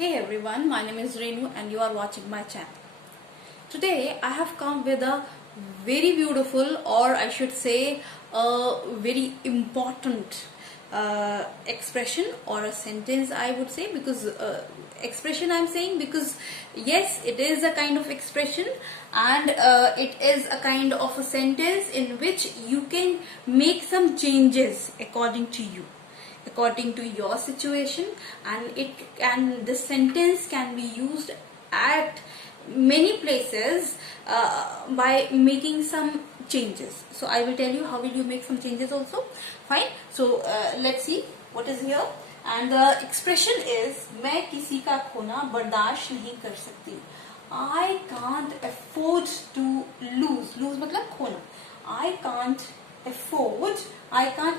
Hey everyone, my name is Renu and you are watching my channel. Today I have come with a very beautiful, or I should say a very important expression or a sentence, I would say, because expression I'm saying because yes, it is a kind of expression and it is a kind of a sentence in which you can make some changes according to you, according to your situation, and this sentence can be used at many places by making some changes. So I will tell you how will you make some changes also. Fine. So let's see what is here. And the expression is मैं किसी का खोना बर्दाश्त नहीं कर सकती. I can't afford to lose मतलब खोना. I can't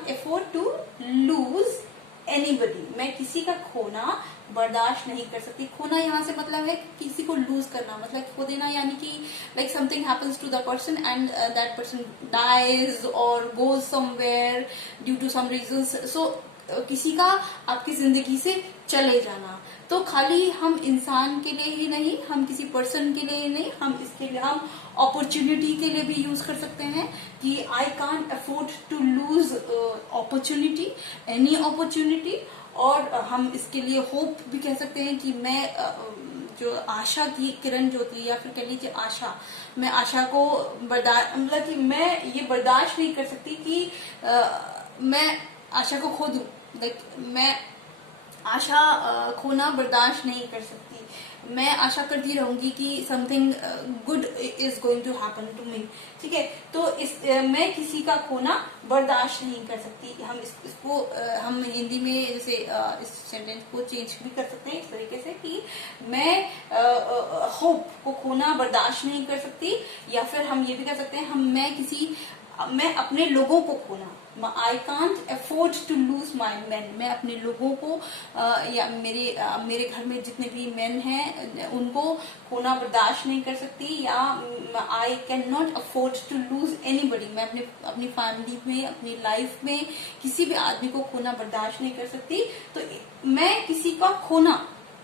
afford to lose anybody. मैं किसी का खोना बर्दाश्त नहीं कर सकती. खोना यहाँ से मतलब है किसी को लूज करना, मतलब खो देना, यानी कि like something happens to the person and that person dies or goes somewhere due to some reasons. So किसी का आपकी जिंदगी से चले जाना. तो खाली हम इंसान के लिए ही नहीं, हम किसी पर्सन के लिए ही नहीं, हम इसके लिए हम अपॉर्चुनिटी के लिए भी यूज कर सकते हैं कि I can't afford to lose opportunity, any opportunity. और हम इसके लिए होप भी कह सकते हैं कि मैं जो आशा की किरण जो थी, या फिर कह लीजिए आशा, मैं आशा को बर्दाश्त, मतलब कि मैं ये बर्दाश्त नहीं कर सकती कि मैं आशा को खो दूं. मैं आशा खोना बर्दाश्त नहीं कर सकती. मैं आशा करती रहूंगी कि something good is going to happen to me. ठीक है, तो मैं किसी का खोना बर्दाश्त नहीं कर सकती. हम इसको हम हिंदी में जैसे इस सेंटेंस को चेंज भी कर सकते हैं इस तरीके से कि मैं होप को खोना बर्दाश्त नहीं कर सकती, या फिर हम ये भी कह सकते हैं मैं अपने लोगों को खोना, I can't afford to lose my man. मैं अपने लोगों को या मेरे घर में जितने भी मैन हैं उनको खोना बर्दाश्त नहीं कर सकती, या I can not afford to lose anybody. मैं अपनी फैमिली में, अपनी लाइफ में किसी भी आदमी को खोना बर्दाश्त नहीं कर सकती. तो मैं किसी का खोना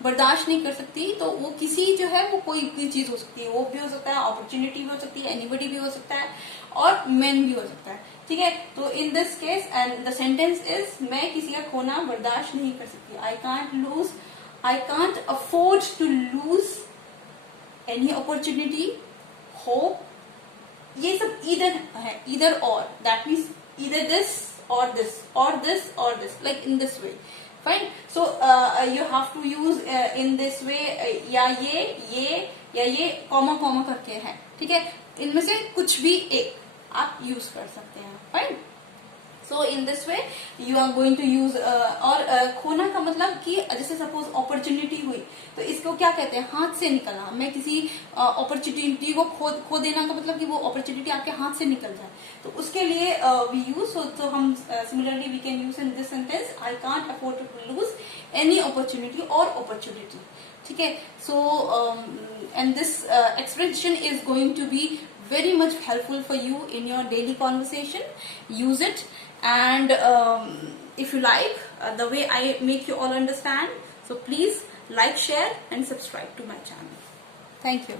बर्दाश्त नहीं कर सकती. तो वो किसी जो है वो कोई भी चीज हो सकती है, वो भी हो सकता है, अपॉर्चुनिटी भी हो सकती है, एनीबडी भी हो सकता है, और मैन भी हो सकता है. ठीक है, तो in this case and the sentence is मैं किसी का खोना बर्दाश्त नहीं कर सकती. I can't afford to lose any opportunity, hope. ये सब ईदर है, either or, that means either this or this or this or this, like in this way. Fine. So you have to use in this way या ये comma करके है. ठीक है, इनमें से कुछ भी एक आप यूज कर सकते हैं. Fine. So in this way you are going to use. और खोना का मतलब कि जैसे सपोज अपॉर्चुनिटी हुई, तो इसको क्या कहते हैं, हाथ से निकलना. मैं किसी अपॉर्चुनिटी को खो देना का मतलब कि वो अपॉर्चुनिटी आपके हाथ से निकल जाए, तो उसके लिए वी यूज. तो हम similarly we can use in this sentence I can't afford to lose any opportunity or opportunity. ठीक है, so and this expression is going to be very much helpful for you in your daily conversation. Use it, and if you like the way I make you all understand, so please like, share and subscribe to my channel. Thank you.